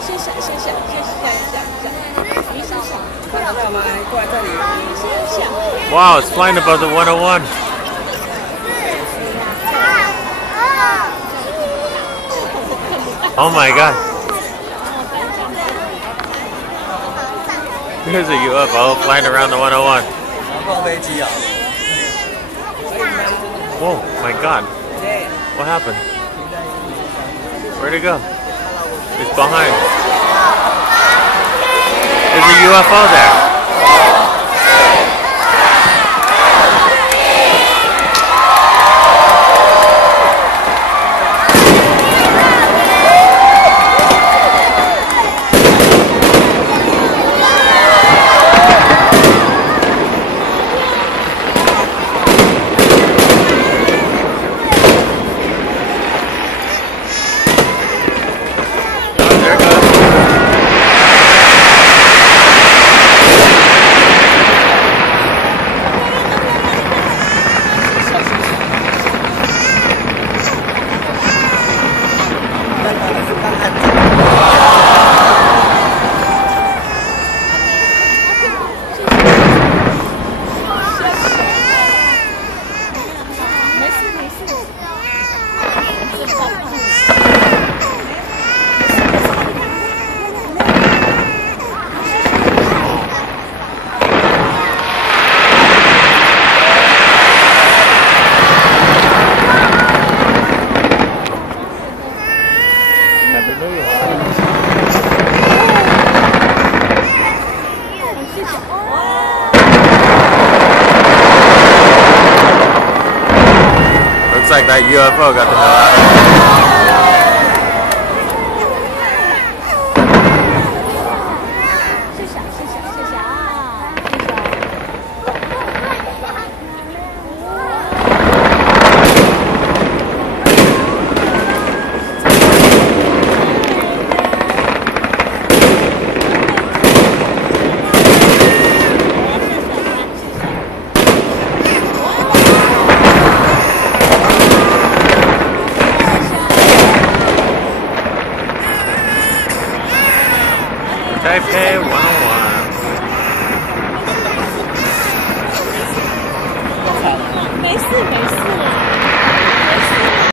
先想，先想，你先想，看得到吗？过来这里。你先想。Wow, it's flying above the 101. Oh my god. There's a UFO flying around the 101. 航空飞机啊！ Whoa, my god. What happened? Where'd it go? It's behind. There's a UFO there. Looks like that UFO got the hell out of it. 没事没事。